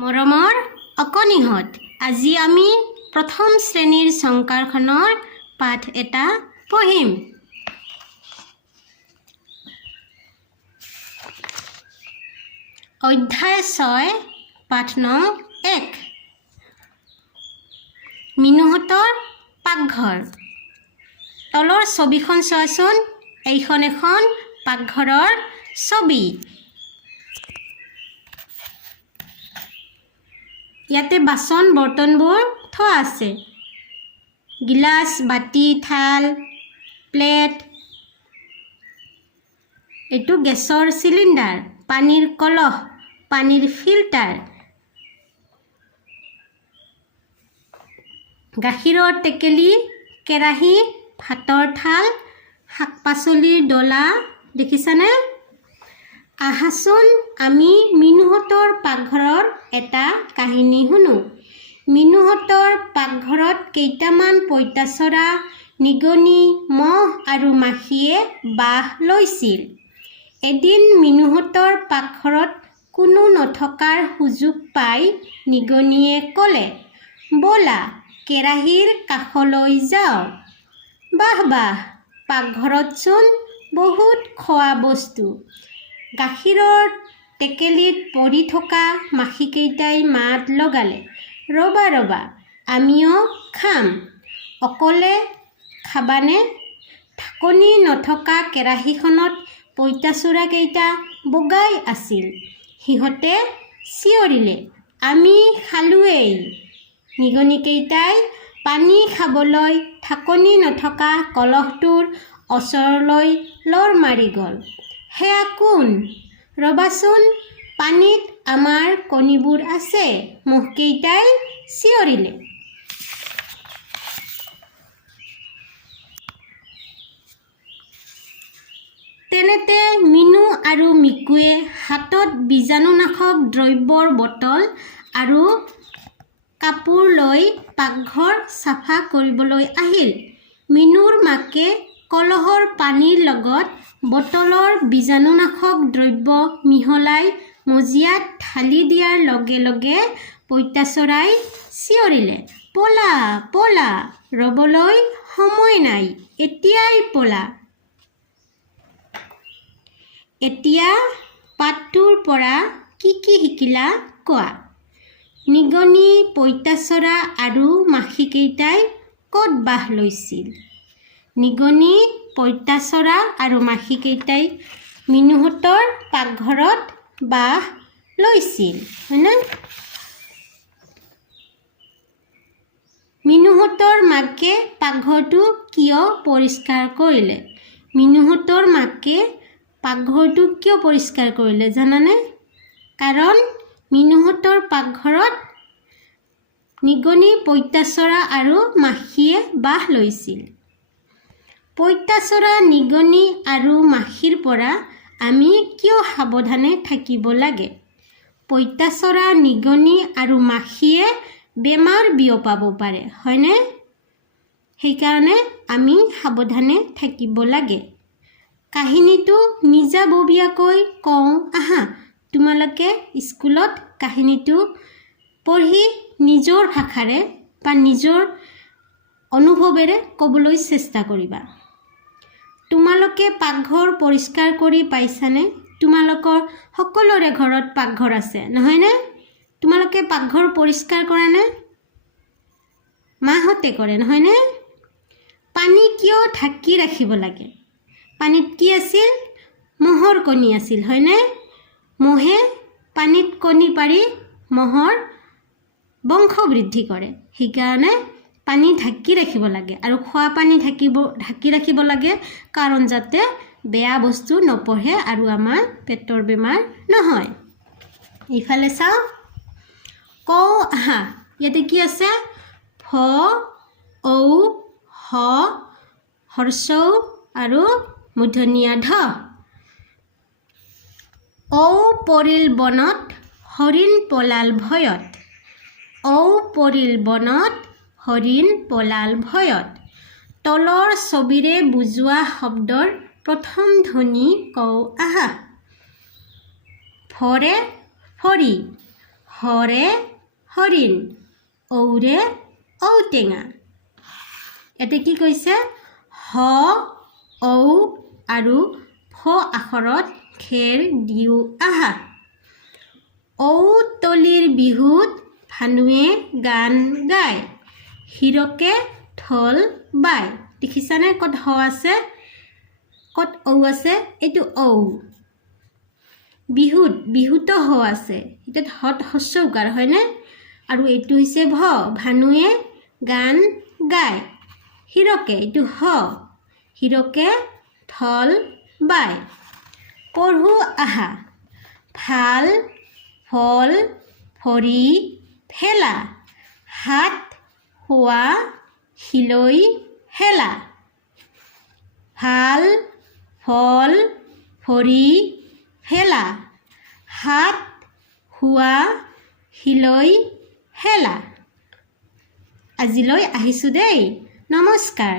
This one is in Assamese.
মৰমৰ অকণিহঁত, আজি আমি প্ৰথম শ্ৰেণীৰ জহাংকাৰখনৰ পাঠ এটা পঢ়িম। অধ্যায় 6 পাঠ নং 1। মিনুহঁতৰ পাকঘৰ। তলৰ ছবিখন চোৱাচোন, এইখন এখন পাকঘৰৰ ছবি। ইয়াতে বাচন বৰ্তনবোৰ থোৱা আছে, গিলাচ, বাটি, থাল, প্লেট। এইটো গেছৰ চিলিণ্ডাৰ, পানীৰ কলহ, পানীৰ ফিল্টাৰ, গাখীৰৰ টেকেলি, কেৰাহী, ভাতৰ থাল, শাক পাচলিৰ ডলা। দেখিছানে? আহাচোন আমি মিনুহঁতৰ পাকঘৰৰ এটা কাহিনী শুনো। মিনুহঁতৰ পাকঘৰত কেইটামান পঁইতাচোৰা, নিগনি, মহ আৰু মাখিয়ে বাস লৈছিল। এদিন মিনুহঁতৰ পাকঘৰত কোনো নথকাৰ সুযোগ পাই নিগনিয়ে ক'লে, ব'লা কেৰাহীৰ কাষলৈ যাওঁ। বাহ বাহ, পাকঘৰতচোন বহুত খোৱা বস্তু। গাখীৰৰ টেকেলিত পৰি থকা মাখিকেইটাই মাত লগালে, ৰ'বা ৰ'বা, আমিও খাম। অকলে খাবানে? ঢাকনি নথকা কেৰাহীখনত পঁইতাচোৰাকেইটা বগাই আছিল। সিহঁতে চিঞৰিলে, আমি খালোৱেই। নিগনিকেইটাই পানী খাবলৈ ঢাকনি নথকা কলহটোৰ ওচৰলৈ লৰ মাৰি গ'ল। সেয়া কোন? ৰ'বাচোন, পানীত আমাৰ কণীবোৰ আছে, মহকেইটাই চিঞৰিলে। তেনেতে মিনু আৰু মিকুৱে হাতত বীজাণুনাশক দ্ৰব্যৰ বটল আৰু কাপোৰ লৈ পাকঘৰ চাফা কৰিবলৈ আহিল। মিনুৰ মাকে কলহৰ পানীৰ লগত বটলৰ বীজাণুনাশক দ্ৰব্য মিহলাই মজিয়াত ঢালি দিয়াৰ লগে লগে পঁইতাচোৰাই চিঞৰিলে, পলা পলা, ৰ'বলৈ সময় নাই, এতিয়াই পলা। এতিয়া পাঠটোৰ পৰা কি কি শিকিলা কোৱা? নিগনি, পঁইতাচোৰা আৰু মাখিকেইটাই ক'ত বাস লৈছিল? নিগনি, পঁইতাচোৰা আৰু মাখিকেইটাই মিনুহঁতৰ পাকঘৰত বাস লৈছিল, হয়নে? মিনুহঁতৰ মাকে পাকঘৰটো কিয় পৰিষ্কাৰ কৰিলে? মিনুহঁতৰ মাকে পাকঘৰটো কিয় পৰিষ্কাৰ কৰিলে জানানে? কাৰণ মিনুহঁতৰ পাকঘৰত নিগনি, পঁইতাচোৰা আৰু মাখিয়ে বাস লৈছিল। পঁইতাচোৰা, নিগনি আৰু মাখিৰ পৰা আমি কিয় সাৱধানে থাকিব লাগে? পঁইতাচোৰা, নিগনি আৰু মাখিয়ে বেমাৰ বিয়পাব পাৰে, হয়নে? সেইকাৰণে আমি সাৱধানে থাকিব লাগে। কাহিনীটো নিজাববীয়াকৈ কওঁ আহা। তোমালোকে স্কুলত কাহিনীটো পঢ়ি নিজৰ ভাষাৰে বা নিজৰ অনুভৱেৰে ক'বলৈ চেষ্টা কৰিবা। তোমালোকে পাকঘৰ পৰিষ্কাৰ কৰি পাইছানে? তোমালোকৰ সকলোৰে ঘৰত পাকঘৰ আছে, নহয়নে? তোমালোকে পাকঘৰ পৰিষ্কাৰ কৰানে? মাহঁতে কৰে, নহয়নে? পানী কিয় ঢাকি ৰাখিব লাগে? পানীত কি আছিল? মহৰ কণী আছিল, হয়নে? মহে পানীত কণী পাৰি মহৰ বংশ বৃদ্ধি কৰে। সেইকাৰণে পানী ঢাকি ৰাখিব লাগে আৰু খোৱা পানী ঢাকি ৰাখিব লাগে, কাৰণ যাতে বেয়া বস্তু নপঢ়ে আৰু আমাৰ পেটৰ বেমাৰ নহয়। এইফালে চাওঁ, কওঁ আহা। ইয়াতে কি আছে? ফ, ঔ, হ, হৰ্ষৌ আৰু মূৰ্ধন্য ধ। ঔ পৰিল বনত, হৰিণ পলাল ভয়ত। ঔ পৰিল বনত, হৰিণ পলাল ভয়ত। তলৰ ছবিৰে বুজোৱা শব্দৰ প্ৰথম ধ্বনি কওঁ আহা। ফৰে ফৰি, হৰে হৰিণ ঔৰে ঔটেঙা ইয়াতে কি কৈছে হ ঔ আৰু ফ আখৰত খেৰ দিও আহা ঔতলিৰ বিহুত ভানুৱে গান গায় হিৰকে ঢোল বায় দেখিছানে ক'ত হ আছে ক'ত ঔ আছে এইটো ঔ বিহুতো হ আছে এটা হত হস্য উকাৰ হয়নে আৰু এইটো হৈছে ভ ভানুৱে গান গায় হিৰকে এইটো হ হিৰকে ঢোল বায় পঢ়ো আহা ভাল ফল ভৰি ভেলা হাত হোৱা শিলৈ হেলা ভাল ফল ভৰি ভেলা হাত হোৱা শিলৈ হেলা আজিলৈ আহিছোঁ দেই নমস্কাৰ